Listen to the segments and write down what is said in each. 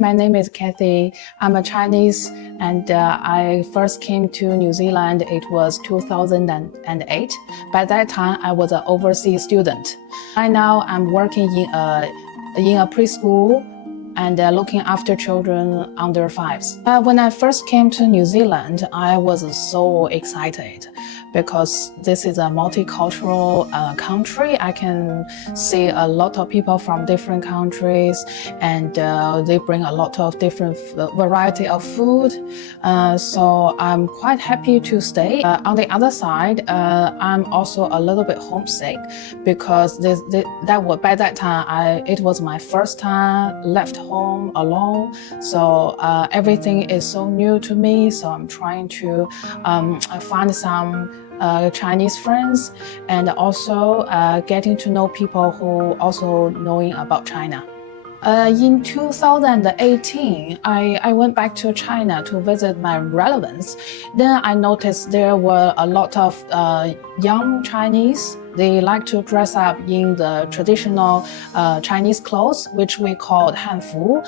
My name is Kathy. I'm a Chinese, and I first came to New Zealand. It was 2008. By that time, I was an overseas student. Right now, I'm working in a preschool and looking after children under 5s. When I first came to New Zealand, I was so excited because this is a multicultural country. I can see a lot of people from different countries, and they bring a lot of different variety of food. So I'm quite happy to stay. On the other side, I'm also a little bit homesick because by that time it was my first time left home alone. So everything is so new to me. So I'm trying to find some Chinese friends, and also getting to know people who also knowing about China. In 2018, I went back to China to visit my relatives. Then I noticed there were a lot of young Chinese. They like to dress up in the traditional Chinese clothes, which we call Hanfu.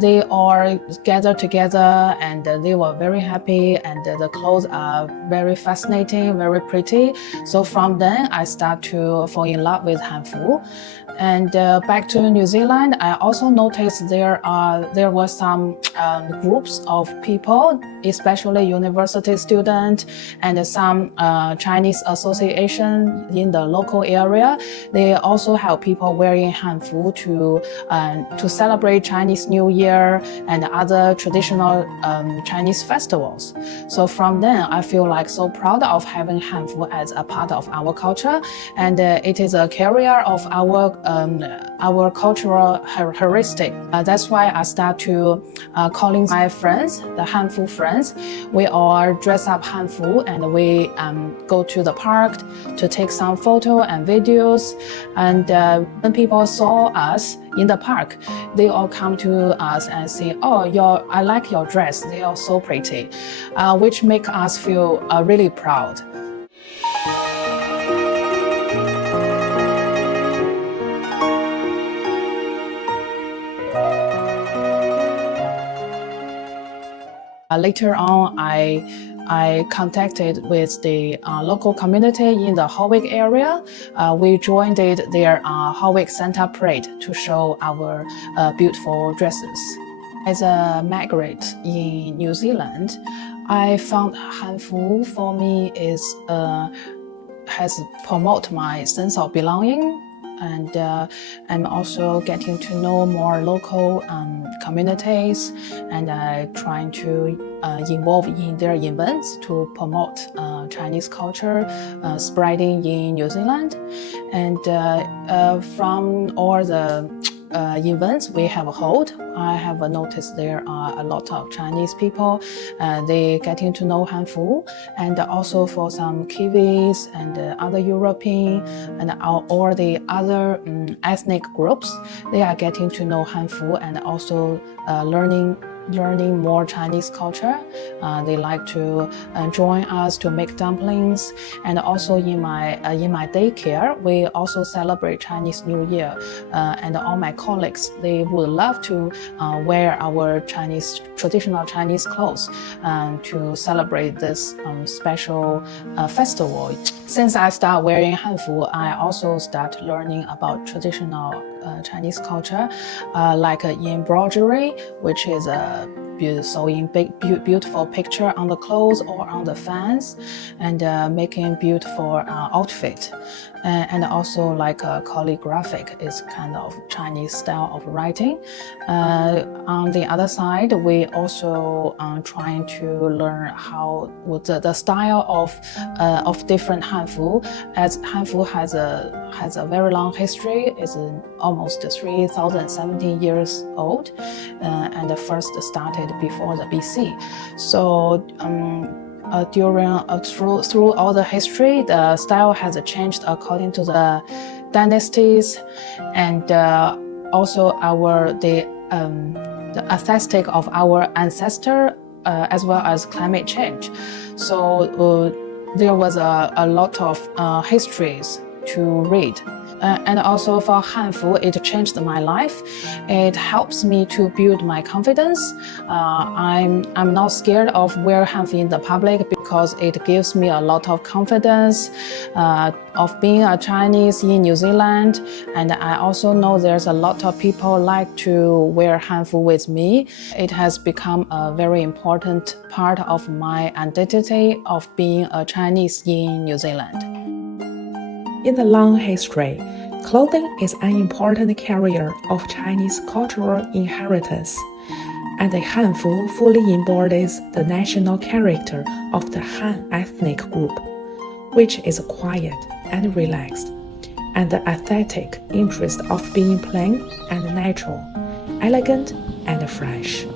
They all gathered together, and they were very happy, and the clothes are very fascinating, very pretty. So from then, I start to fall in love with Hanfu. And back to New Zealand, I also noticed there were some groups of people, especially university students and some Chinese association in the local area. They also have people wearing Hanfu to celebrate Chinese New Year and other traditional Chinese festivals. So from then, I feel like so proud of having Hanfu as a part of our culture, and it is a carrier of our cultural heritage. That's why I start to calling my friends, the Hanfu friends. We all dress up Hanfu, and we go to the park to take some photo and videos. And when people saw us in the park, they all come to us and say, "Oh, I like your dress. They are so pretty," which make us feel really proud. Later on, I contacted with the local community in the Hawick area. We joined their Hawick Santa Parade to show our beautiful dresses. As a migrant in New Zealand, I found Hanfu for me has promoted my sense of belonging, and I'm also getting to know more local communities, and trying to involve in their events to promote Chinese culture spreading in New Zealand. And from all the events we have held, I have noticed there are a lot of Chinese people. They getting to know Hanfu, and also for some Kiwis and other European and all the other ethnic groups, they are getting to know Hanfu and also learning more Chinese culture. They like to join us to make dumplings, and also in my daycare, we also celebrate Chinese New Year. And all my colleagues, they would love to wear our traditional Chinese clothes to celebrate this special festival. Since I start wearing Hanfu, I also start learning about traditional Chinese culture, like embroidery, which is sewing beautiful picture on the clothes or on the fans, and making beautiful outfit. And also like calligraphic is kind of Chinese style of writing. On the other side, we also trying to learn how the style of different Hanfu, as Hanfu has a very long history. It's almost 3,017 years old, and first started before the BC. So through all the history, the style has changed according to the dynasties, and also the aesthetic of our ancestor, as well as climate change. So there was a lot of histories to read. and also for Hanfu, it changed my life. It helps me to build my confidence. I'm not scared of wear Hanfu in the public because it gives me a lot of confidence of being a Chinese in New Zealand. And I also know there's a lot of people like to wear Hanfu with me. It has become a very important part of my identity of being a Chinese in New Zealand. In the long history, clothing is an important carrier of Chinese cultural inheritance, and the Hanfu fully embodies the national character of the Han ethnic group, which is quiet and relaxed, and the aesthetic interest of being plain and natural, elegant and fresh.